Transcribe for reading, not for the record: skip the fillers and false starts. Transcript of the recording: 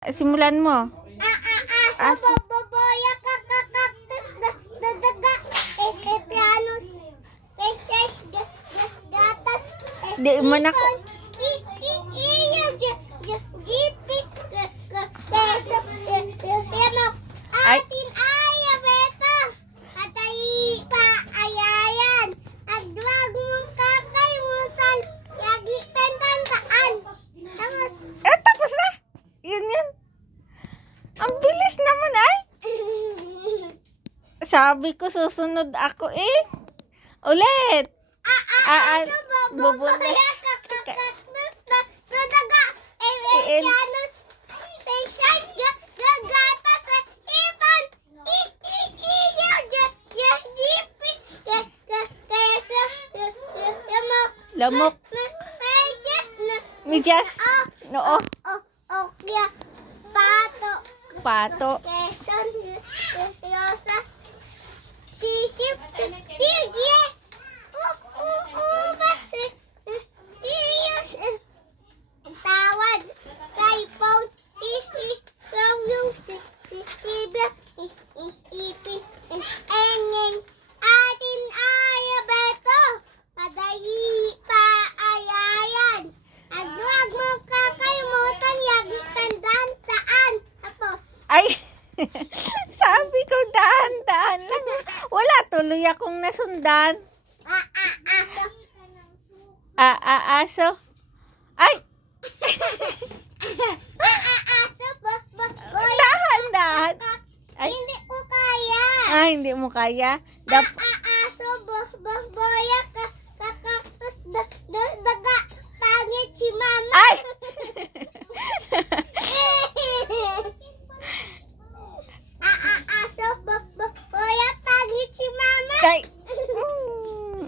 Simulan mo. Aso baboya kakakaktas dadaga pianos peses gatas Di man ako. iyo jipi keso yamok Ay. atin aya beta atay pa ayayan agwag mong kakaymutan yagi tantaan tapos Tapos na. Yun. Ang bilis naman ay. Sabi ko susunod ako eh. Ulit. Bubunot. Dadaga, pianos, peses, gagatas, ipan, jipi, keso, yamok, Lamok. Medyas. Noo. okya, pato, Pato. keson, yosas, sisip, tigye, basi, iyos, tawad, saipon, gawyung, sisibya, ipin, engeng, atin ayabeto, padayi pa ayayan, agwag mo kakaymutan, yagi tandaan, taan, tapos. Ay. Sabi ko daan-daan lang. Wala tuloy akong nasundan. Aso. Ay. Dahan-dahan. Ay. Hindi ko kaya. Hindi mo kaya. Aso, boya, kakaktos, daga, pangit si mama. Ay. Aso, boya, pangit si mama. Ay.